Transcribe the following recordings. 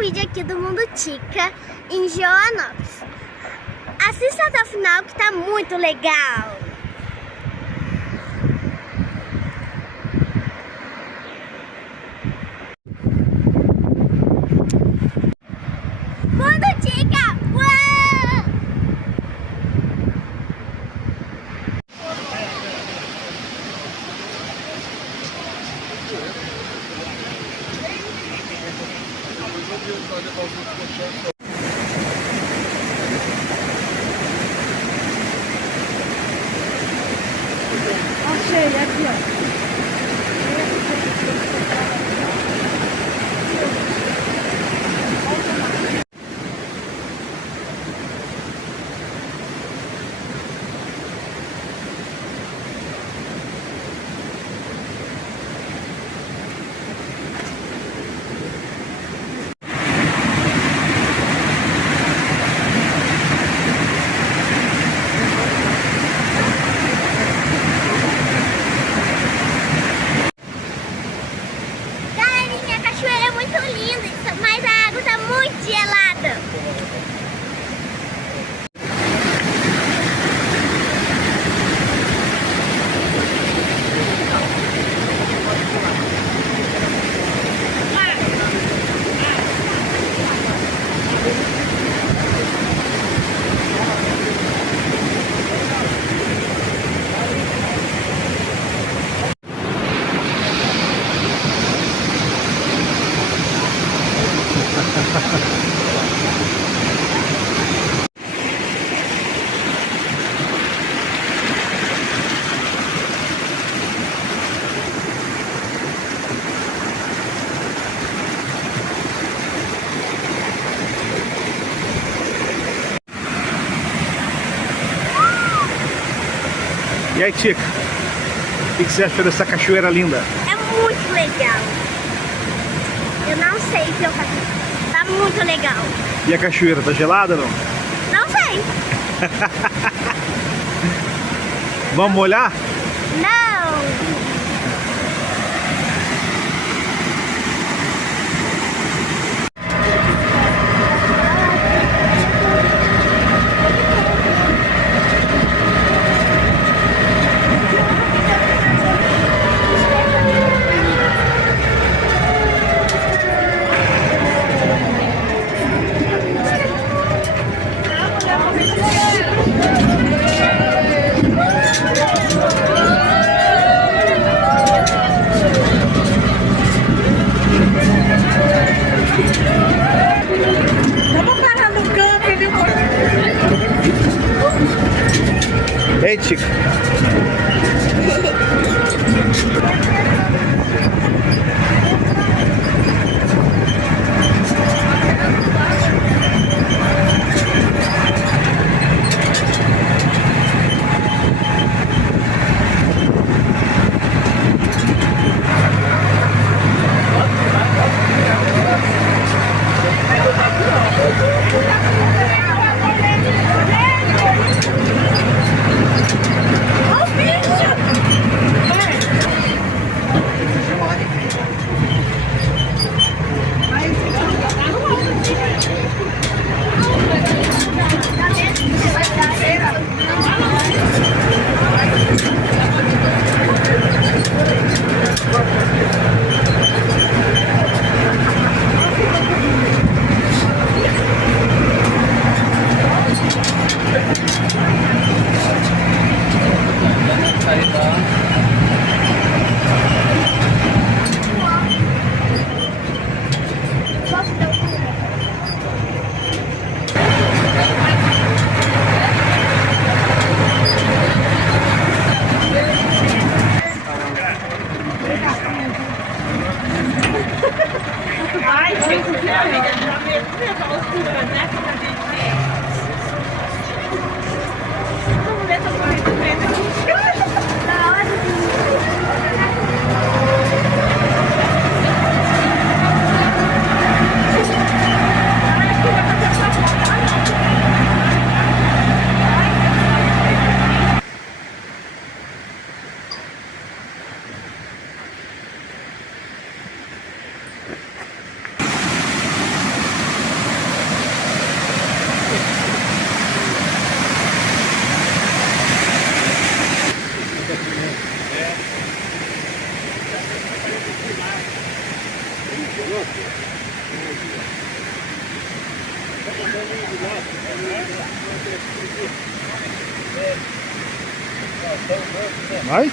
vídeo aqui do Mundo Tica em Joanópolis. Assista até o final que tá muito legal. Mundo Tica! Uau! Achei, aqui ó. Galerinha, a cachoeira é muito linda, mas a água tá muito gelada. E aí, Tica, o que você achou dessa cachoeira linda? É muito legal. Eu não sei o que eu faço. Tá muito legal. E a cachoeira, tá gelada ou não? Não sei. Vamos molhar? Não. Vamos parar no campo, viu? Ei, Tica. Vai?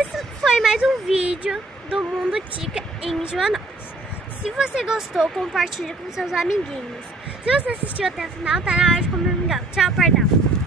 Esse foi mais um vídeo do Mundo Tica em Joanópolis. Se você gostou, compartilhe com seus amiguinhos. Se você assistiu até o final, tá na hora de comer um mingau. Tchau, pardal!